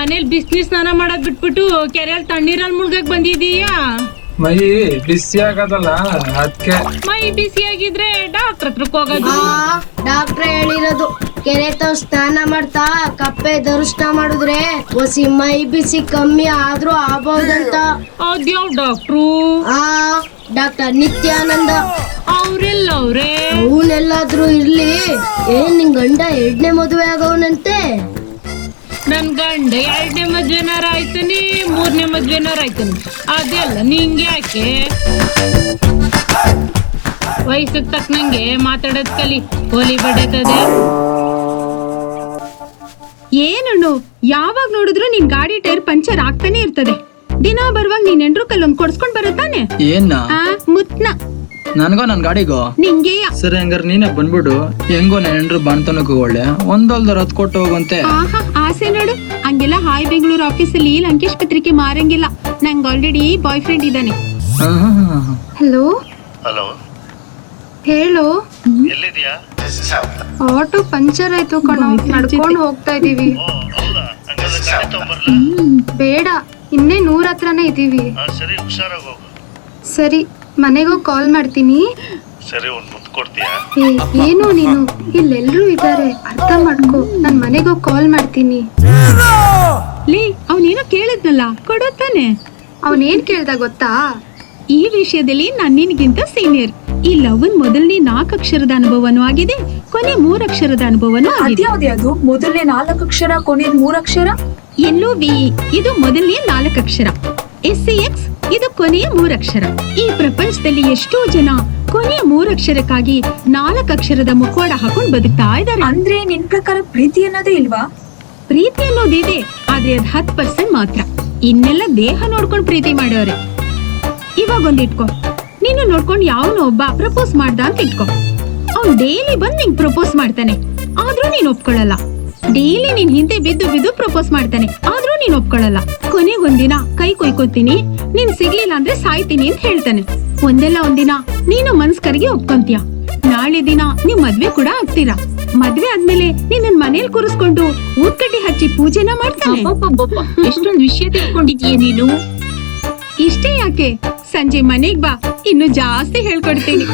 ಮನೇಲಿ ಬಿಸಿನೀರ್ ಸ್ನಾನ ಮಾಡೋದ್ ಬಿಟ್ಬಿಟ್ಟು ಕೆರೆಯಲ್ಲಿ ತಣ್ಣೀರಲ್ಲಿ ಮುಳ್ಗಕ್ ಬಂದಿದೀಯಾ? ಮೈ ಬಿಸಿ ಆಗದಲ್ಲ ಅದಕ್ಕೆ. ಮೈ ಬಿಸಿ ಆಗಿದ್ರೆ ಡಾಕ್ಟರ್ ಹತ್ರಕ್ ಹೋಗೋದು. ಡಾಕ್ಟ್ರ್ ಹೇಳಿರೋದು ಕೆರೆ ತಾವ್ ಸ್ನಾನ ಮಾಡ್ತಾ ಕಪ್ಪೆ ದರ್ಶನ ಮಾಡಿದ್ರೆ ಹೊಸಿ ಮೈ ಬಿಸಿ ಕಮ್ಮಿ ಆದ್ರೂ ಆಗ್ಬಹುದಂತ. ಅದ್ಯಾವ್ ಡಾಕ್ಟ್ರು? ಡಾಕ್ಟರ್ ನಿತ್ಯಾನಂದ. ಅವ್ರೆಲ್ಲವ್ರೆ? ಅವನೆಲ್ಲಾದ್ರೂ ಇರ್ಲಿ, ಏನ್ ನಿನ್ ಗಂಡ 2ನೇ ಮದುವೆ ಆಗವನಂತೆ? ನನ್ ಗಂಡ 2ನೇ ಮದ್ವೆನಾರ ಆಯ್ತಾನೆ, 3ನೇ ಮದ್ವೆನಾರ ಆಯ್ತಾನೆ, ಅದೆಲ್ಲ ನಿಂಗೆ ಯಾಕೆ? ವಯಸ್ಸಿಗೆ ತಕ್ಕನಂಗೆ ಮಾತಾಡೋದ್ ಕಲಿ, ಹೋಲಿ ಬಡತದೆ. ಏನಣ್ಣು ಯಾವಾಗ ನೋಡಿದ್ರು ನಿನ್ ಗಾಡಿ ಟೈರ್ ಪಂಚರ್ ಆಗ್ತಾನೆ ಇರ್ತದೆ. ದಿನ ಬರುವಾಗ ನೀನ್ ಎಂಟ್ರು ಕಲ್ಲೊಂದ್ ಕೊಡ್ಸ್ಕೊಂಡ್ ಬರುತ್ತಾನೆ. ಏನ್ನ ಮುತ್ನ ನನ್ಗೋ ನನ್ ಗಾಡಿಗೋ ನಿಂಗೆ. ಸರಿ ಹಂಗಾರ ನೀನೇ ಬಂದ್ಬಿಡು. ಹೆಂಗೋ ನೆಂಟ್ರು ಬಾಣ್ತನಕ್ಕೂ ಒಳ್ಳೆ ಒಂದೊಲ್ದರ ಹತ್ ಕೊಟ್ಟು ಹೋಗುವಂತೆ. ಆಸೆ ನೋಡು. ಹಂಗೆಲ್ಲ ಹಾಯ್ ಬೆಂಗಳೂರು ಆಫೀಸಲ್ಲಿ ಲಂಕೇಶ್ ಪತ್ರಿಕೆ ಮಾರಂಗಿಲ್ಲ. ನಂಗೆ ಆಲ್ರೆಡಿ ಬಾಯ್ ಫ್ರೆಂಡ್ ಇದ್ದಾನೆ. ಹಲೋ ಹಲೋ, ಹೇಳು. ಎಲ್ಲಿದ್ಯಾ? ಆಟೋ ಪಂಚರ್ ಆಯ್ತು ಕಣೋ, ನಡ್ಕೊಂಡು ಹೋಗ್ತಾ ಇದೀವಿ. ಹೌದಾ? ಹಂಗಾದ್ರೆ ಗಾಡಿ ತಗೊಂಬರ್ಲಾ? ಬೇಡ, ಇನ್ನೇ 100 ಹತ್ರನೇ ಇದೀವಿ. ಸರಿ, ಹುಷಾರಾಗಿ ಹೋಗು. ಸರಿ, ಮನೆಗೂ ಕಾಲ್ ಮಾಡ್ತೀನಿ. ಸರಿ, ಒಂದ್ ಮುತ್ತು ಕೊಡ್ತೀಯಾ? ಏನು ನೀನು, ಇಲ್ಲೆಲ್ರೂ ಇದ್ದಾರೆ, ಅರ್ಥ ಮಾಡ್ಕೋ. ನಾನ್ ಮನೆಗೂ ಕಾಲ್ ಮಾಡ್ತೀನಿ. ಲೇ, ಅವನೇನೋ ಕೇಳಿದ್ನಲ್ಲ, ಕೊಡುತ್ತಾನೆ. ಅವನೇನ್ ಕೇಳ್ದ ಗೊತ್ತಾ? ಈ ವಿಷಯದಲ್ಲಿ ನಾನ್ ನಿನ್ಗಿಂತ ಸೀನಿಯರ್. ಈ ಲವ್ನ್ ಮೊದಲನೇ 4 ಅಕ್ಷರದ ಅನುಭವನೂ ಆಗಿದೆ, ಕೊನೆ 3 ಅಕ್ಷರದ ಅನುಭವನೂ ಆಗಿದೆ. ಅದು ಮೊದಲನೇ 4 ಅಕ್ಷರ, ಕೊನೆ 3 ಅಕ್ಷರ. LOVE ಇದು ಮೊದಲನೇ 4 ಅಕ್ಷರ. SCX ಇದು ಕೊನೆಯ 3 ಅಕ್ಷರ. ಈ ಪ್ರಪಂಚದಲ್ಲಿ ಎಷ್ಟೋ ಜನ ಕೊನೆಯ 3 ಅಕ್ಷರಕ್ಕಾಗಿ 4 ಅಕ್ಷರದ ಮುಖವಾಡ ಹಾಕೊಂಡು ಬದುಕ್ತಾ ಇದ್ದಾರೆ. ಅಂದ್ರೆ ನಿನ್ ಪ್ರಕಾರ ಪ್ರೀತಿ ಅನ್ನೋದೇ ಇಲ್ವಾ? ಪ್ರೀತಿ ಅನ್ನೋದಿದೆ, ಆದ್ರೆ ಅದ್ 10% ಮಾತ್ರ. ಇನ್ನೆಲ್ಲ ದೇಹ ನೋಡ್ಕೊಂಡ್ ಪ್ರೀತಿ ಮಾಡೋರೆ. ಇವಾಗ ಒಂದಿಟ್ಕೋ, ನೀನು ನೋಡ್ಕೊಂಡ್ ಯಾವನೋ ಒಬ್ಬ ಪ್ರಪೋಸ್ ಮಾಡ್ದ ಅಂತ ಇಟ್ಕೋ. ಅವ್ನ್ ಡೈಲಿ ಬಂದ್ ನಿಂಗ್ ಪ್ರಪೋಸ್ ಮಾಡ್ತಾನೆ, ಆದ್ರೂ ನೀನ್ ಒಪ್ಕೊಳ್ಳಲ್ಲ. ಡೈಲಿ ನೀನ್ ಹಿಂದೆ ಬಿದ್ದು ಬಿದ್ದು ಪ್ರಪೋಸ್ ಮಾಡ್ತಾನೆ, ಆದ್ರೂ ನೀನ್ ಒಪ್ಕೊಳ್ಳಲ್ಲ. ಕೊನೆಗೊಂದಿನ ಕೈ ಕೊಯ್ಕೋತೀನಿ, ನೀನ್ ಸಿಗ್ಲಿಲ್ಲ ಅಂದ್ರೆ ಸಾಯ್ತೀನಿ ಅಂತ ಹೇಳ್ತಾನೆ. ಒಂದೆಲ್ಲ ಒಂದಿನ ನೀನು ಮನ್ಸ್ ಕರ್ಗೆ ಒಪ್ಕೊಂತೀಯ. ನಾಳೆ ದಿನ ನೀವ್ ಮದ್ವೆ ಕೂಡ ಆಗ್ತೀರಾ. ಮದ್ವೆ ಆದ್ಮೇಲೆ ನೀನ್ ನನ್ ಮನೇಲಿ ಕೂರಿಸ್ಕೊಂಡು ಊದ್ಕಡ್ಡಿ ಹಚ್ಚಿ ಪೂಜೆನ ಮಾಡ್ತಾನೆ. ಎಷ್ಟೊಂದು ವಿಷಯ ತಿಳ್ಕೊಂಡಿದೀಯ ನೀನು. ಇಷ್ಟೇ ಯಾಕೆ, ಸಂಜೆ ಮನೆಗ್ ಬಾ, ಇನ್ನು ಜಾಸ್ತಿ ಹೇಳ್ಕೊಡ್ತೀನಿ.